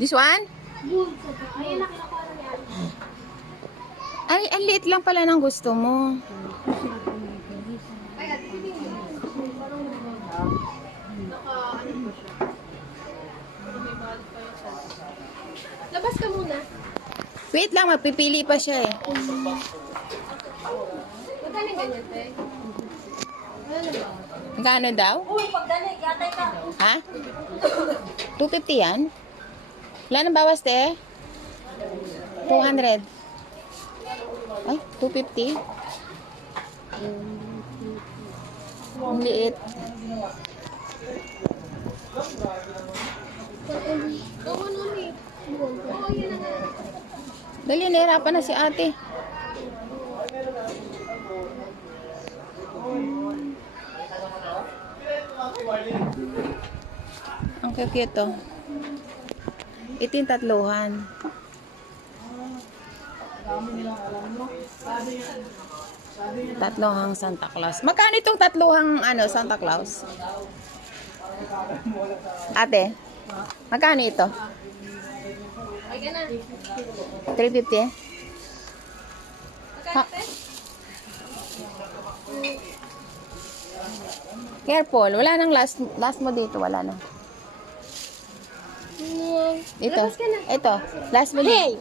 This one? Ayun na kinukuha na ni Ate. Ay, ang liit lang pala ng gusto mo. Labas ka muna. Wait lang, mapipili pa siya eh. Magkano yung ganyan, te? Ano ba? Magkano daw? Uy, pagdali, yatay ka. Ha? 250 yan? Wala nang bawas, te? 200. Ay, 250. Ang liit. Oo, Noni. Oo, yun na nga. Dali, nahirapan na si ate. Ang cute to. Ito yung tatluhan. Tatluhang Santa Claus. Magkano itong tatluhang Santa Claus? Ate, magkano ito? Ay, ka na. 350 eh? Ha? Careful, wala nang last mo dito, wala na. Ito, Labas ka na. ito, last mo dito.